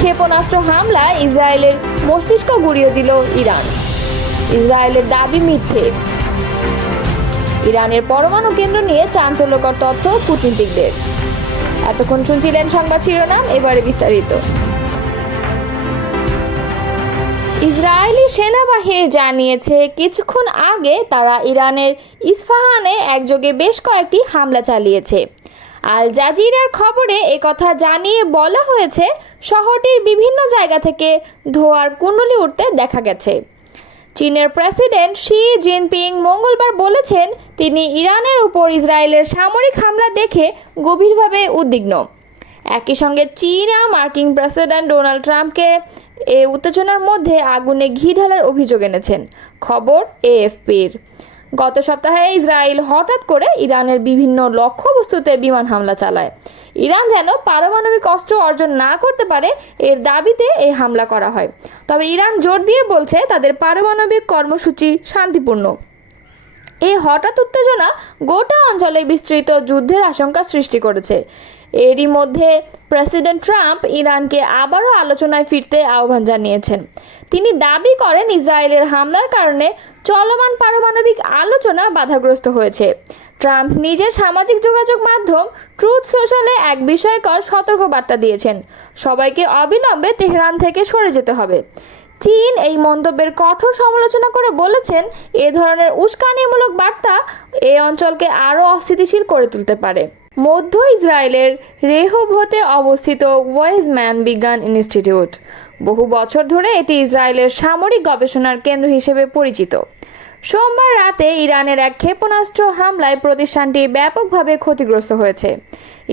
ক্ষেপণাস্ত্র হামলায় ইসরায়েলের মস্তিষ্ক গুঁড়িয়ে দিল ইরান। ইসরায়েলের দাবি মিথ্যে। ইরানের পরমাণু কেন্দ্র নিয়ে চাঞ্চল্যকর তথ্য কূটনীতিকদের। এতক্ষণ শুনছিলেন সংবাদ শিরোনাম, এবারে বিস্তারিত। ইসরায়েলি সেনাবাহিনী জানিয়েছে কিছুক্ষণ আগে তারা ইরানের ইস্পাহানে একযোগে বেশ কয়েকটি হামলা চালিয়েছে। আল জাজিরার খবরে একথা জানিয়ে বলা হয়েছে, শহরটির বিভিন্ন জায়গা থেকে ধোঁয়ার কুণ্ডলী উঠতে দেখা গেছে। চীনের প্রেসিডেন্ট শি জিনপিং মঙ্গলবার বলেছেন তিনি ইরানের উপর ইসরায়েলের সামরিক হামলা দেখে গভীরভাবে উদ্বিগ্ন। একই সঙ্গে চীন মার্কিন প্রেসিডেন্ট ডোনাল্ড ট্রাম্পকে এই উত্তেজনার মধ্যে আগুনে ঘি ঢালার অভিযোগ এনেছেন। খবর এএফপির। গত সপ্তাহে ইসরায়েল হঠাৎ করে ইরানের বিভিন্ন লক্ষ্যবস্তুতে বিমান হামলা চালায়। ইরান যেন পারমাণবিক অস্ত্র অর্জন না করতে পারে এর দাবিতে এই হামলা করা হয়। তবে ইরান জোর দিয়ে বলছে তাদের পারমাণবিক কর্মসূচি শান্তিপূর্ণ। এই হঠাৎ উত্তেজনা গোটা অঞ্চলে বিস্তৃত যুদ্ধের আশঙ্কা সৃষ্টি করেছে। এরই মধ্যে প্রেসিডেন্ট ট্রাম্প ইরানকে আবারও আলোচনায় ফিরতে আহ্বান জানিয়েছেন। তিনি দাবি করেন ইসরায়েলের হামলার কারণে চলমান পারমাণবিক আলোচনা বাধাগ্রস্ত হয়েছে। ট্রাম্প নিজের সামাজিক যোগাযোগ মাধ্যম ট্রুথ সোশ্যালে এক বিস্ময়কর সতর্কবার্তা দিয়েছেন, সবাইকে অবিলম্বে তেহরান থেকে সরে যেতে হবে। চীন এই মন্তব্যের কঠোর সমালোচনা করে বলেছেন এ ধরনের উস্কানিমূলক বার্তা এই অঞ্চলকে আরও অস্থিতিশীল করে তুলতে পারে। মধ্য ইসরায়েলের রেহোভতে অবস্থিত ওয়েজম্যান বিজ্ঞান ইনস্টিটিউট। বহু বছর ধরে এটি ইসরায়েলের সামরিক গবেষণার কেন্দ্র হিসেবে পরিচিত। সোমবার রাতে ইরানের এক ক্ষেপণাস্ত্র হামলায় প্রতিষ্ঠানটি ব্যাপকভাবে ক্ষতিগ্রস্ত হয়েছে।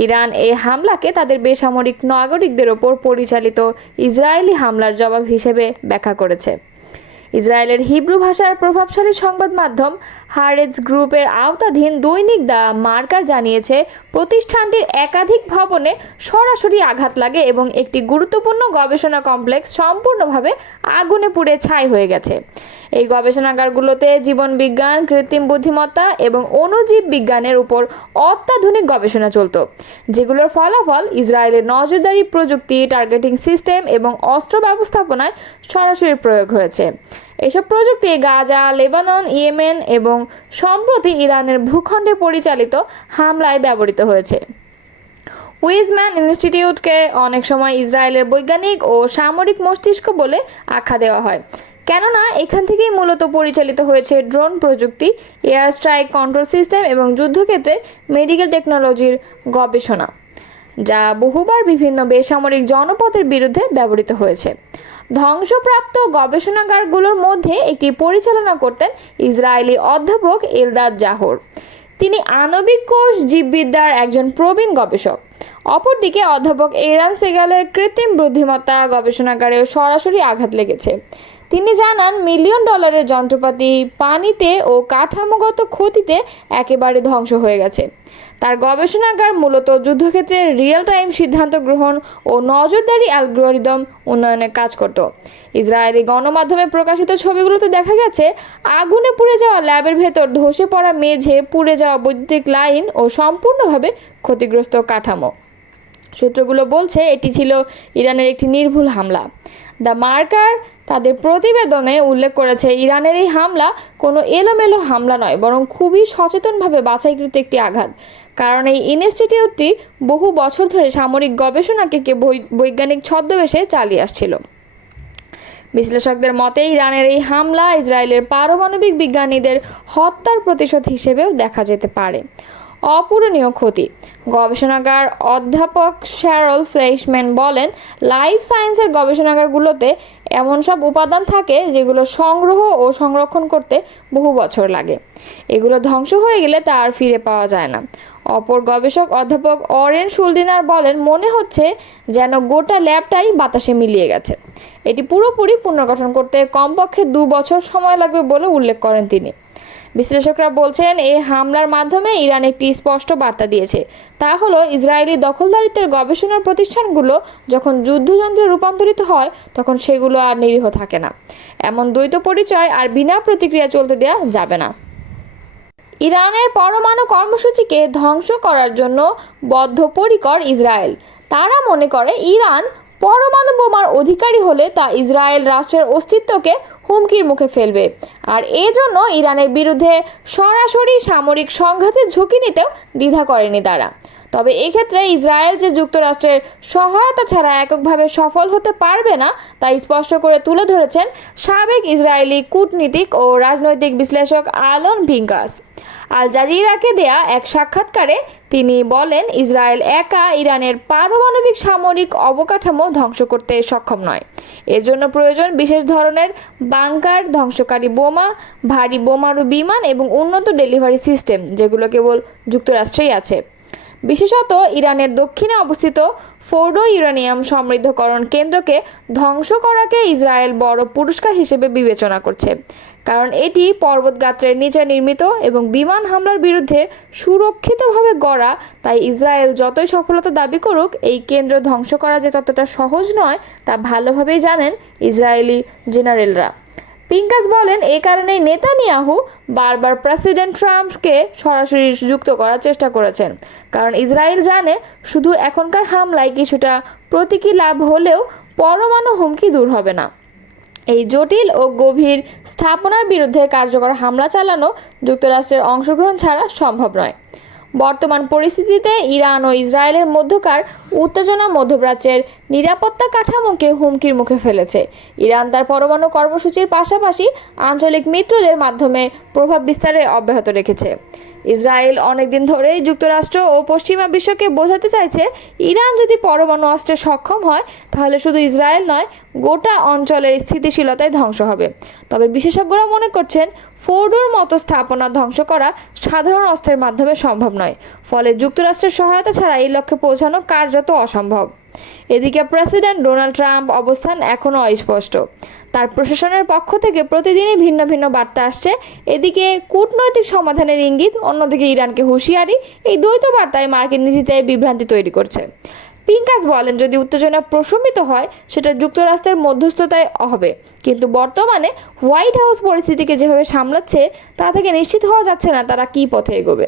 ইরান এই হামলাকে তাদের বেসামরিক নাগরিকদের ওপর পরিচালিত ইসরায়েলি হামলার জবাব হিসেবে ব্যাখ্যা করেছে। ইসরায়েলের হিব্রু ভাষার প্রভাবশালী সংবাদ মাধ্যম হারেটজ গ্রুপের আওতাধীন দৈনিক দ্য মার্কার জানিয়েছে প্রতিষ্ঠানটির একাধিক ভবনে সরাসরি আঘাত লাগে এবং একটি গুরুত্বপূর্ণ গবেষণা কমপ্লেক্স সম্পূর্ণভাবে আগুনে পুড়ে ছাই হয়ে গেছে। এই গবেষণাগারগুলোতে জীবনবিজ্ঞান, কৃত্রিম বুদ্ধিমত্তা এবং অণুজীব বিজ্ঞানের উপর অত্যাধুনিক গবেষণা চলত, যেগুলোর ফলাফল ইসরায়েলের নজরদারি প্রযুক্তি, টার্গেটিং সিস্টেম এবং অস্ত্র ব্যবস্থাপনায় সরাসরি প্রয়োগ হয়েছে। এসব প্রযুক্তি গাজা, লেবানন, ইয়েমেন এবং সম্প্রতি ইরানের ভূখণ্ডে পরিচালিত হামলায় ব্যবহৃত হয়েছে। ওয়েজম্যান ইনস্টিটিউটকে অনেক সময় ইসরায়েলের বৈজ্ঞানিক ও সামরিক মস্তিষ্ক বলে আখ্যা দেওয়া হয়, কেননা এখান থেকেই মূলত পরিচালিত হয়েছে ড্রোন প্রযুক্তি, এয়ার স্ট্রাইক কন্ট্রোল সিস্টেম এবং যুদ্ধক্ষেত্রে মেডিকেল টেকনোলজির গবেষণা, যা বহুবার বিভিন্ন বেসামরিক জনপদের বিরুদ্ধে ব্যবহৃত হয়েছে। ধ্বংসপ্রাপ্ত গবেষণাগারগুলোর মধ্যে একটি পরিচালনা করতেন ইসরায়েলি অধ্যাপক এলদাদ জাহর। তিনি আণবিক কোষ জীববিদ্যার একজন প্রবীণ গবেষক। অপরদিকে অধ্যাপক এরান সেগালের কৃত্রিম বুদ্ধিমত্তা গবেষণাগারেও সরাসরি আঘাত লেগেছে। তিনি জানান, মিলিয়ন ডলারের যন্ত্রপাতি পানিতে ও কাঠামোগত ক্ষতিতে একেবারে ধ্বংস হয়ে গেছে। তার গবেষণাগার মূলত যুদ্ধক্ষেত্রে রিয়েল টাইম সিদ্ধান্ত গ্রহণ ও নজরদারি অ্যালগরিদম উন্নয়নে কাজ করত। ইসরায়েলি গণমাধ্যমে প্রকাশিত ছবিগুলোতে দেখা গেছে আগুনে পুড়ে যাওয়া ল্যাবের ভেতর ধসে পড়া মেঝে, পুড়ে যাওয়া বৈদ্যুতিক লাইন ও সম্পূর্ণভাবে ক্ষতিগ্রস্ত কাঠামো। সূত্রগুলো বলছে এটি ছিল ইরানের একটি নির্ভুল হামলা। দ্য মার্কার তাদের প্রতিবেদনে উল্লেখ করেছে ইরানের এই হামলা কোনো এলোমেলো হামলা নয়, বরং খুবই সচেতনভাবে বাছাইকৃত একটি আঘাত। কারণ এই ইনস্টিটিউটটি বহু বছর ধরে সামরিক গবেষণাকে বৈজ্ঞানিক ছদ্মবেশে চালিয়ে আসছিল। বিশ্লেষকদের মতে ইরানের এই হামলা ইসরায়েলের পারমাণবিক বিজ্ঞানীদের হত্যার প্রতিশোধ হিসেবেও দেখা যেতে পারে। অপূরণীয় ক্ষতি। গবেষণাগার অধ্যাপক শ্যারল ফ্লেইশম্যান বলেন, লাইফ সায়েন্সের গবেষণাগারগুলোতে এমন সব উপাদান থাকে যেগুলো সংগ্রহ ও সংরক্ষণ করতে বহু বছর লাগে। এগুলো ধ্বংস হয়ে গেলে তা আর ফিরে পাওয়া যায় না। অপর গবেষক অধ্যাপক অরেন শুলদিনার বলেন, মনে হচ্ছে যেন গোটা ল্যাবটাই বাতাসে মিলিয়ে গেছে। এটি পুরোপুরি পুনর্গঠন করতে কমপক্ষে 2 বছর সময় লাগবে বলে উল্লেখ করেন তিনি। বিশ্লেষকরা বলছেন এই হামলার মাধ্যমে ইরান একটি স্পষ্ট বার্তা দিয়েছে, তা হলো ইসরায়েলি দখলদারিত্বের গবেষণা প্রতিষ্ঠানগুলো যখন যুদ্ধযন্ত্রে রূপান্তরিত হয় তখন সেগুলো আর নিরীহ থাকে না। এমন দ্বৈত পরিচয় আর বিনা প্রতিক্রিয়া চলতে দেওয়া যাবে না। ইরানের পরমাণু কর্মসূচিকে ধ্বংস করার জন্য বদ্ধপরিকর ইসরায়েল। তারা মনে করে ইরান পরমাণু বোমার অধিকারী হলে তা ইসরায়েল রাষ্ট্রের অস্তিত্বকে হুমকির মুখে ফেলবে, আর এজন্য ইরানের বিরুদ্ধে সরাসরি সামরিক সংঘাতের ঝুঁকি নিতেও দ্বিধা করেনি তারা। তবে এক্ষেত্রে ইসরায়েল যে যুক্তরাষ্ট্রের সহায়তা ছাড়া এককভাবে সফল হতে পারবে না তা স্পষ্ট করে তুলে ধরেছেন সাবেক ইসরায়েলি কূটনীতিক ও রাজনৈতিক বিশ্লেষক আলন পিঙ্কাস। আল জাজিরাকে দেয়া এক সাক্ষাৎকারে তিনি বলেন, ইসরায়েল একা ইরানের পারমাণবিক সামরিক অবকাঠামো ধ্বংস করতে সক্ষম নয়। এর জন্য প্রয়োজন বিশেষ ধরনের বাংকার, ধ্বংসকারী বোমা, ভারী বোমারু বিমান এবং উন্নত ডেলিভারি সিস্টেম, যেগুলো কেবল যুক্তরাষ্ট্রেই আছে। বিশেষত ইরানের দক্ষিণে অবস্থিত ফোর্ডো ইউরেনিয়াম সমৃদ্ধকরণ কেন্দ্রকে ধ্বংস করাকে ইসরায়েল বড় পুরস্কার হিসেবে বিবেচনা করছে, কারণ এটি পর্বতগাত্রের নিচে নির্মিত এবং বিমান হামলার বিরুদ্ধে সুরক্ষিতভাবে গড়া। তাই ইসরায়েল যতই সফলতা দাবি করুক, এই কেন্দ্র ধ্বংস করা যে ততটা সহজ নয় তা ভালোভাবেই জানেন ইসরায়েলি জেনারেলরা। পিঙ্কাস বলেন, এই কারণেই নেতানিয়াহু বারবার প্রেসিডেন্ট ট্রাম্পকে সরাসরি যুক্ত করার চেষ্টা করেছেন, কারণ ইসরায়েল জানে শুধু এখনকার হামলায় কিছুটা প্রতীকী লাভ হলেও পরমাণু হুমকি দূর হবে না। এই জটিল ও গভীর স্থাপনার বিরুদ্ধে কার্যকর হামলা চালানো যুক্তরাষ্ট্রের অংশগ্রহণ ছাড়া সম্ভব নয়। বর্তমান পরিস্থিতিতে ইরান ও ইসরায়েলের মধ্যকার উত্তেজনা মধ্যপ্রাচ্যের নিরাপত্তা কাঠামোকে হুমকির মুখে ফেলেছে। ইরান তার পরমাণু কর্মসূচির পাশাপাশি আঞ্চলিক মিত্রদের মাধ্যমে প্রভাব বিস্তারে অব্যাহত রেখেছে। ইসরায়েল অনেকদিন ধরেই যুক্তরাষ্ট্র ও পশ্চিমা বিশ্বকে বোঝাতে চাইছে, ইরান যদি পরমাণু অস্ত্রে সক্ষম হয় তাহলে শুধু ইসরায়েল নয়, গোটা অঞ্চলের স্থিতিশীলতায় ধ্বংস হবে। তবে বিশেষজ্ঞরা মনে করছেন, ফোর্ডোর মতো স্থাপনা ধ্বংস করা সাধারণ অস্ত্রের মাধ্যমে সম্ভব নয়, ফলে যুক্তরাষ্ট্রের সহায়তা ছাড়া এই লক্ষ্যে পৌঁছানো কার্যত অসম্ভব। এদিকে প্রেসিডেন্ট ডোনাল্ড ট্রাম্প অবস্থান এখনও অস্পষ্ট। তার প্রশাসনের পক্ষ থেকে প্রতিদিনই ভিন্ন ভিন্ন বার্তা আসছে। এদিকে কূটনৈতিক সমাধানের ইঙ্গিত, অন্যদিকে ইরানকে হুঁশিয়ারি। এই দ্বৈত বার্তায় মার্কিন নীতিতে বিভ্রান্তি তৈরি করছে। পিঙ্কাস বলেন, যদি উত্তেজনা প্রশমিত হয় সেটা যুক্তরাষ্ট্রের মধ্যস্থতায় হবে, কিন্তু বর্তমানে হোয়াইট হাউস পরিস্থিতিকে যেভাবে সামলাচ্ছে তা থেকে নিশ্চিত হওয়া যাচ্ছে না তারা কী পথে এগোবে।